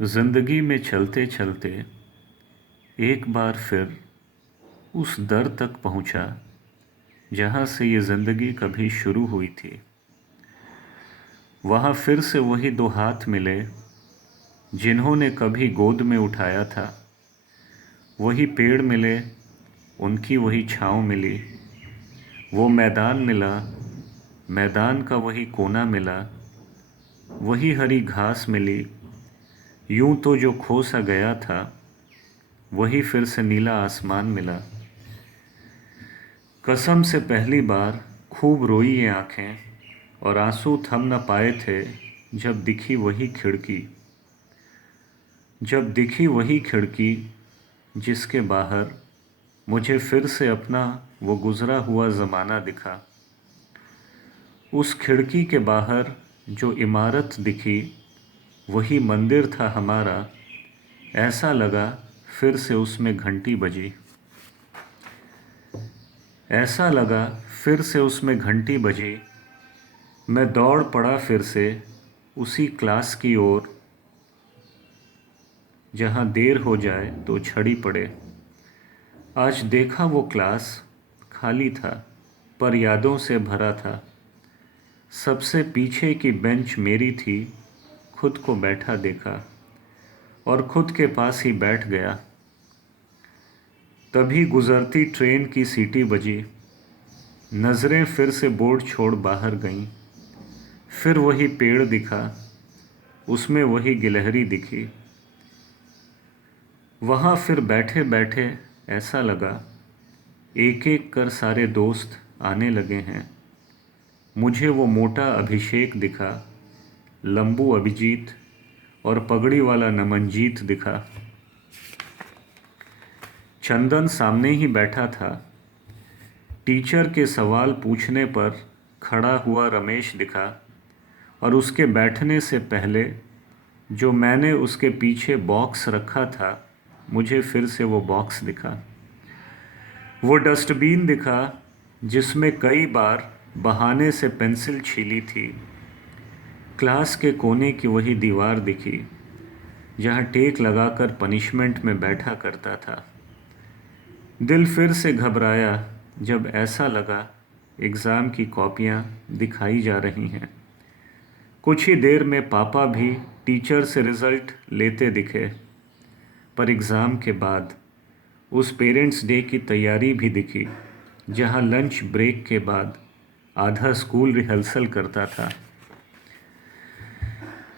जिंदगी में चलते चलते एक बार फिर उस दर तक पहुंचा जहां से ये ज़िंदगी कभी शुरू हुई थी। वहां फिर से वही दो हाथ मिले जिन्होंने कभी गोद में उठाया था। वही पेड़ मिले, उनकी वही छाँव मिली। वो मैदान मिला, मैदान का वही कोना मिला। वही हरी घास मिली। यूं तो जो खो सा गया था, वही फिर से नीला आसमान मिला। कसम से पहली बार खूब रोई ये आँखें, और आंसू थम न पाए थे जब दिखी वही खिड़की। जब दिखी वही खिड़की जिसके बाहर मुझे फिर से अपना वो गुज़रा हुआ ज़माना दिखा। उस खिड़की के बाहर जो इमारत दिखी, वही मंदिर था हमारा। ऐसा लगा फिर से उसमें घंटी बजी। ऐसा लगा फिर से उसमें घंटी बजी। मैं दौड़ पड़ा फिर से उसी क्लास की ओर, जहाँ देर हो जाए तो छड़ी पड़े। आज देखा वो क्लास खाली था, पर यादों से भरा था। सबसे पीछे की बेंच मेरी थी। खुद को बैठा देखा और खुद के पास ही बैठ गया। तभी गुज़रती ट्रेन की सीटी बजी। नज़रें फिर से बोर्ड छोड़ बाहर गईं। फिर वही पेड़ दिखा, उसमें वही गिलहरी दिखी। वहाँ फिर बैठे बैठे ऐसा लगा एक एक कर सारे दोस्त आने लगे हैं। मुझे वो मोटा अभिषेक दिखा, लंबू अभिजीत और पगड़ी वाला नमनजीत दिखा। चंदन सामने ही बैठा था। टीचर के सवाल पूछने पर खड़ा हुआ रमेश दिखा, और उसके बैठने से पहले जो मैंने उसके पीछे बॉक्स रखा था, मुझे फिर से वो बॉक्स दिखा। वो डस्टबिन दिखा जिसमें कई बार बहाने से पेंसिल छीली थी। क्लास के कोने की वही दीवार दिखी जहाँ टेक लगाकर पनिशमेंट में बैठा करता था। दिल फिर से घबराया जब ऐसा लगा एग्ज़ाम की कॉपियाँ दिखाई जा रही हैं। कुछ ही देर में पापा भी टीचर से रिज़ल्ट लेते दिखे। पर एग्ज़ाम के बाद उस पेरेंट्स डे की तैयारी भी दिखी, जहाँ लंच ब्रेक के बाद आधा स्कूल रिहर्सल करता था।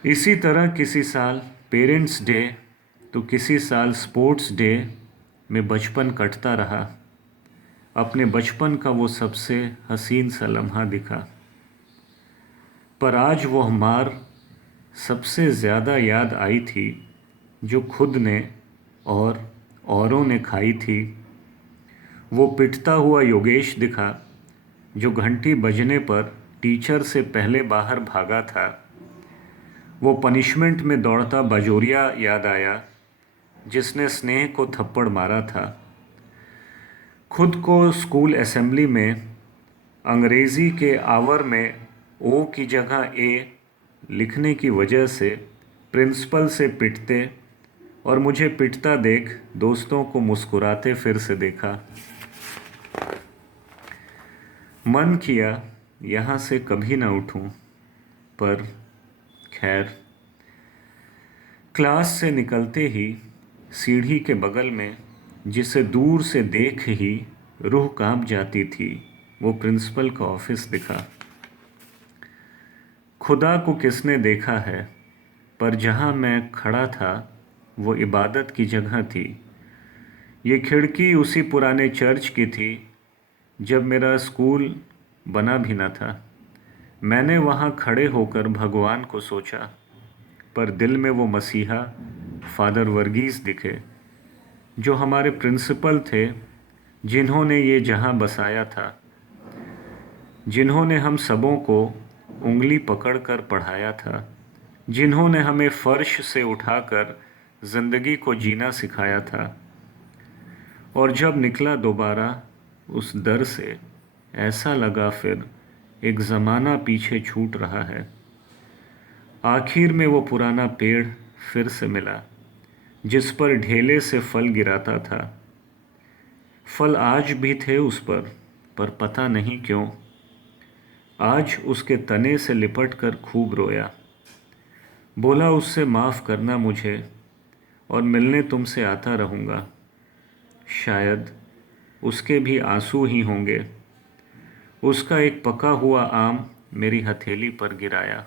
इसी तरह किसी साल पेरेंट्स डे तो किसी साल स्पोर्ट्स डे में बचपन कटता रहा। अपने बचपन का वो सबसे हसीन सा लम्हा दिखा। पर आज वह मार सबसे ज़्यादा याद आई थी जो खुद ने और औरों ने खाई थी। वो पिटता हुआ योगेश दिखा जो घंटी बजने पर टीचर से पहले बाहर भागा था। वो पनिशमेंट में दौड़ता बाजोरिया याद आया जिसने स्नेह को थप्पड़ मारा था। खुद को स्कूल असेंबली में अंग्रेज़ी के आवर में ओ की जगह ए लिखने की वजह से प्रिंसिपल से पिटते और मुझे पिटता देख दोस्तों को मुस्कुराते फिर से देखा। मन किया यहाँ से कभी ना उठूं, पर खैर। क्लास से निकलते ही सीढ़ी के बगल में, जिसे दूर से देख ही रूह कांप जाती थी, वो प्रिंसिपल का ऑफिस दिखा। खुदा को किसने देखा है, पर जहाँ मैं खड़ा था वो इबादत की जगह थी। ये खिड़की उसी पुराने चर्च की थी जब मेरा स्कूल बना भी न था। मैंने वहाँ खड़े होकर भगवान को सोचा, पर दिल में वो मसीहा फादर वर्गीज़ दिखे जो हमारे प्रिंसिपल थे, जिन्होंने ये जहां बसाया था, जिन्होंने हम सबों को उंगली पकड़कर पढ़ाया था, जिन्होंने हमें फर्श से उठाकर ज़िंदगी को जीना सिखाया था। और जब निकला दोबारा उस दर से, ऐसा लगा फिर एक ज़माना पीछे छूट रहा है। आखिर में वो पुराना पेड़ फिर से मिला, जिस पर ढेले से फल गिराता था। फल आज भी थे उस पर पता नहीं क्यों आज उसके तने से लिपट कर खूब रोया। बोला उससे माफ़ करना मुझे, और मिलने तुमसे आता रहूँगा। शायद उसके भी आंसू ही होंगे। उसका एक पका हुआ आम मेरी हथेली पर गिराया।